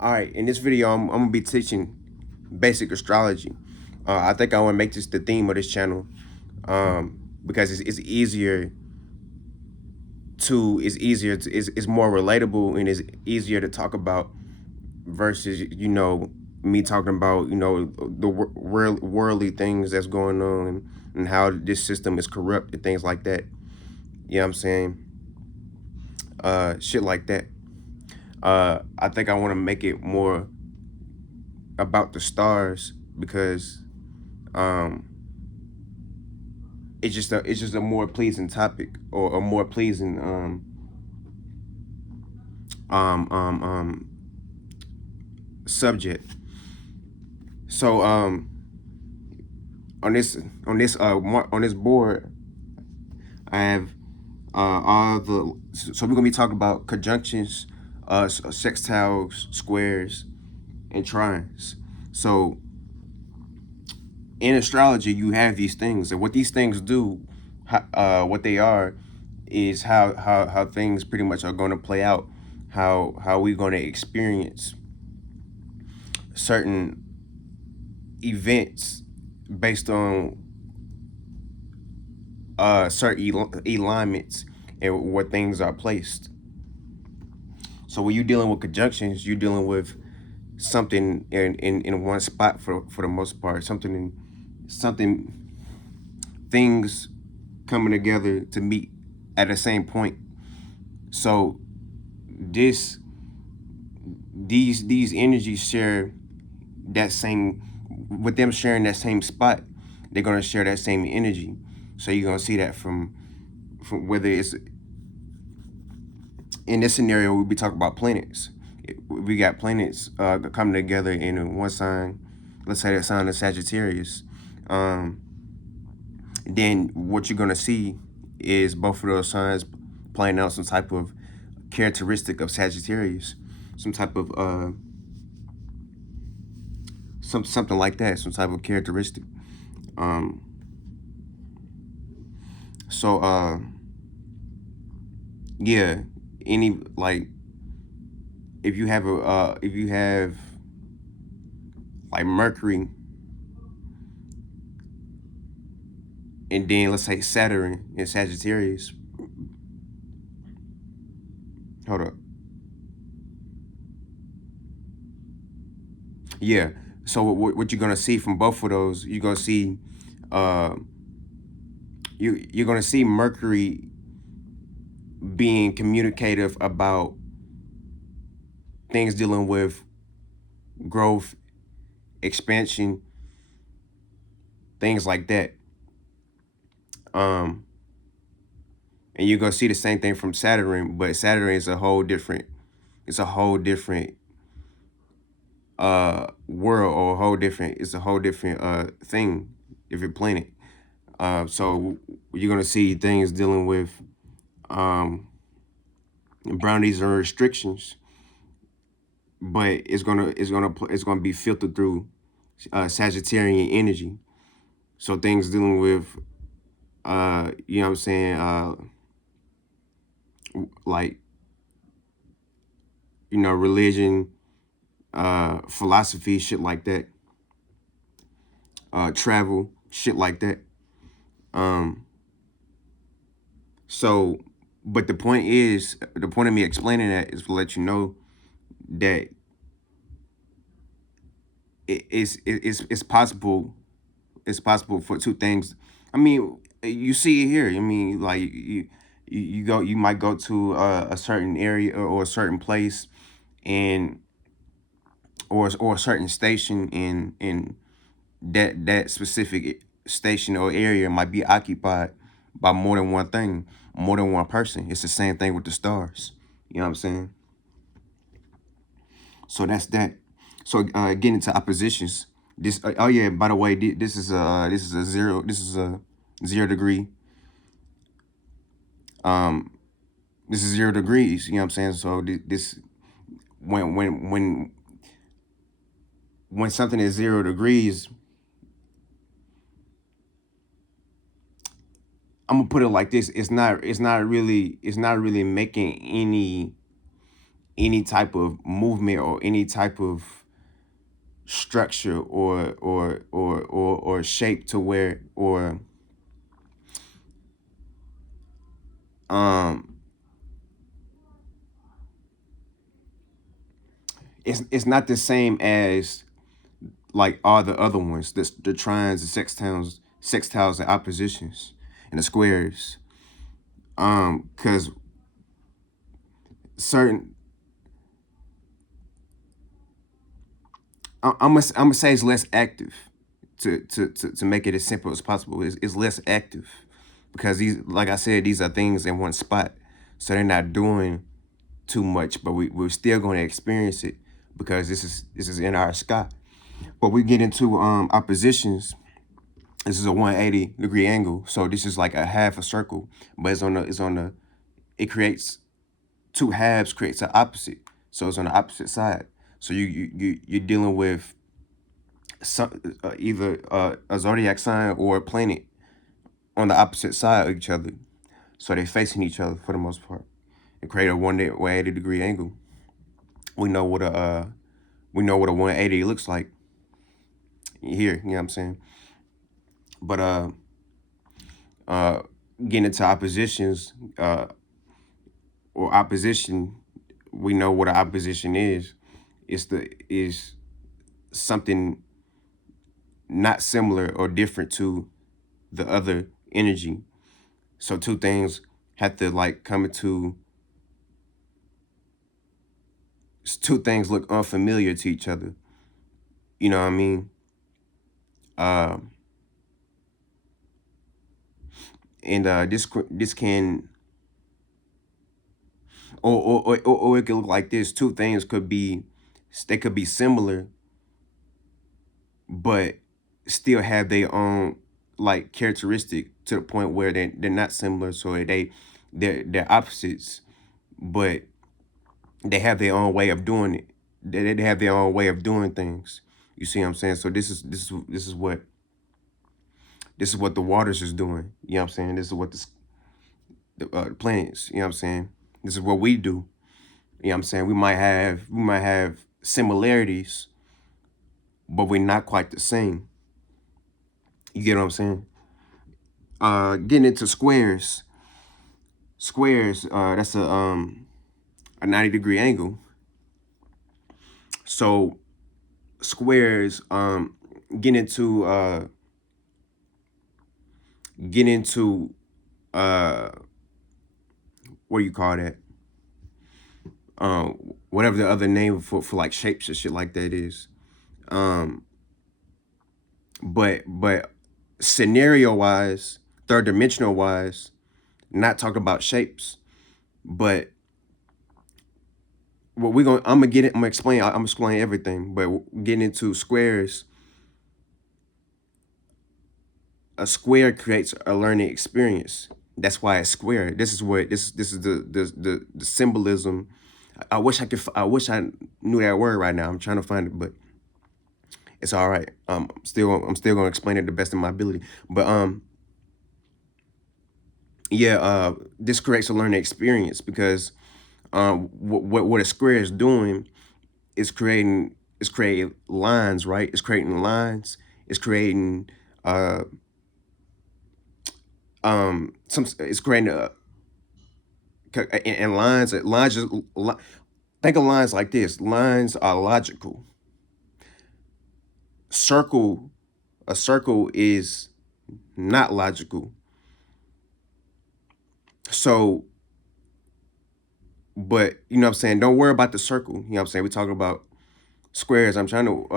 All right, in this video, I'm gonna be teaching basic astrology. I think I want to make this the theme of this channel because it's easier it's more relatable and it's easier to talk about versus me talking about the worldly things that's going on and how this system is corrupt and things like that. You know what I'm saying? Shit like that. I think I want to make it more about the stars because um it's just a more pleasing topic or a more pleasing um um um subject. So on this on this board I have all the so we're gonna be talking about conjunctions, sextiles, squares, and trines. So in astrology you have these things, and what these things do, what they are is how things pretty much are going to play out, how we're going to experience certain events based on certain alignments and where things are placed. So when you're dealing with conjunctions, you're dealing with something in one spot for the most part, something things coming together to meet at the same point. So this these energies share that same, with them sharing that same spot, they're gonna share that same energy. So you're gonna see that from whether it's in this scenario we'll be talking about planets. We got planets coming together in one sign. Let's say that sign is Sagittarius. Um, then what you're gonna see is both of those signs playing out some type of characteristic of Sagittarius, some type of something like that, some type of characteristic. Um, so yeah, any like if you have like Mercury and then let's say Saturn in Sagittarius. Hold up. Yeah. So what you're gonna see from both of those, you're gonna see uh you're gonna see Mercury being communicative about things dealing with growth, expansion, things like that. Um, and you're gonna see the same thing from Saturn, but Saturn is a whole different, it's a whole different world, or a whole different, it's a whole different thing, different planet. So you're gonna see things dealing with um boundaries and restrictions, but it's gonna be filtered through Sagittarian energy. So things dealing with you know what I'm saying, like religion, philosophy, shit like that, travel, shit like that. Um, so, but the point of me explaining that is to let you know that it's possible. It's possible for two things. I mean, you see it here. I mean, like you might go to a certain area or a certain place, and or a certain station in that specific station or area might be occupied by more than one thing, more than one person. It's the same thing with the stars. You know what I'm saying? So that's that. So getting into oppositions. This oh yeah, by the way, this is a zero. This is a 0 degree. Um, this is 0 degrees. You know what I'm saying? So this when something is 0 degrees, I'm gonna put it like this: it's not really making any any type of movement or any type of structure or shape to where or um it's not the same as like all the other ones, the trines, the sextiles and oppositions and the squares. Because certain I'm gonna say it's less active to make it as simple as possible. It's less active because these, like I said, these are things in one spot, so they're not doing too much, but we're still going to experience it because this is in our sky. But we get into oppositions. This is a 180-degree angle, so this is like a half a circle, but it's on the it creates two halves, creates an opposite, so it's on the opposite side. So you're dealing with some either a zodiac sign or a planet on the opposite side of each other, so they're facing each other for the most part, and create a 180-degree angle. We know what a 180 looks like here. You know what I'm saying? But uh, getting into oppositions or opposition, we know what an opposition is. Is something not similar or different to the other energy. So two things have to like come into two things look unfamiliar to each other. You know what I mean? Uh, and this can or it could look like this. Two things could be they could be similar, but still have their own like characteristic to the point where they're not similar. So they're opposites, but they have their own way of doing it. They have their own way of doing things. You see what I'm saying? So this is what the waters is doing. You know what I'm saying? This is what the planets. You know what I'm saying? This is what we do. You know what I'm saying? We might have similarities, but we're not quite the same. You get what I'm saying? Getting into squares. Squares, that's a 90-degree angle. So squares, get into get into uh what do you call that? Whatever the other name for like shapes and shit like that is. Um, but scenario wise, third dimensional wise, not talking about shapes, but what we gonna I'm gonna get it. I'm gonna explain everything. But getting into squares, a square creates a learning experience. That's why it's square. This is what this is the symbolism. I wish I knew that word right now. I'm trying to find it, but it's all right. I'm still gonna explain it the best of my ability. But yeah, this creates a learning experience because what a square is doing is creating lines, right? It's creating lines. It's creating some. It's creating and lines just think of lines like this. Lines are logical. Circle a circle is not logical. So, but you know what I'm saying? Don't worry about the circle. You know what I'm saying? We're talking about squares. I'm trying to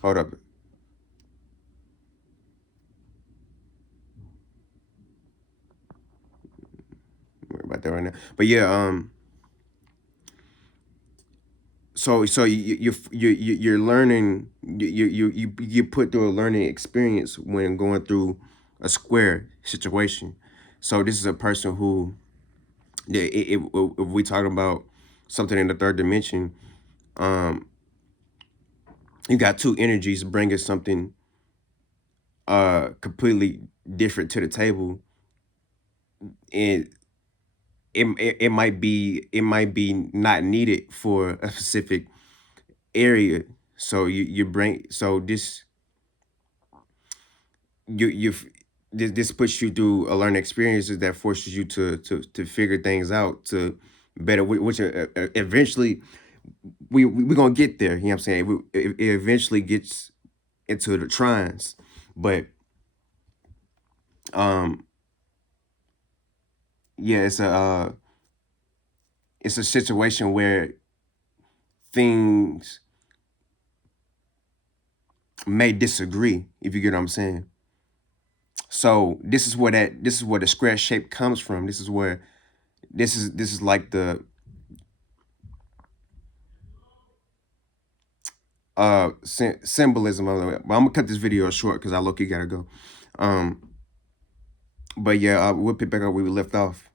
hold up. Worry about that right now. But yeah, so you're learning you put through a learning experience when going through a square situation. So this is a person who if we talking about something in the third dimension, um, you got two energies bringing something completely different to the table, and it might be not needed for a specific area. So you bring so this you've this puts you through a learning experiences that forces you to figure things out to better which eventually we gonna get there. You know what I'm saying? It eventually gets into the trines, but um yeah, it's a situation where things may disagree, if you get what I'm saying. So this is where the square shape comes from. This is where this is like the symbolism of it. But I'm gonna cut this video short because I look you gotta go. Um, but yeah, we'll pick back up where we left off.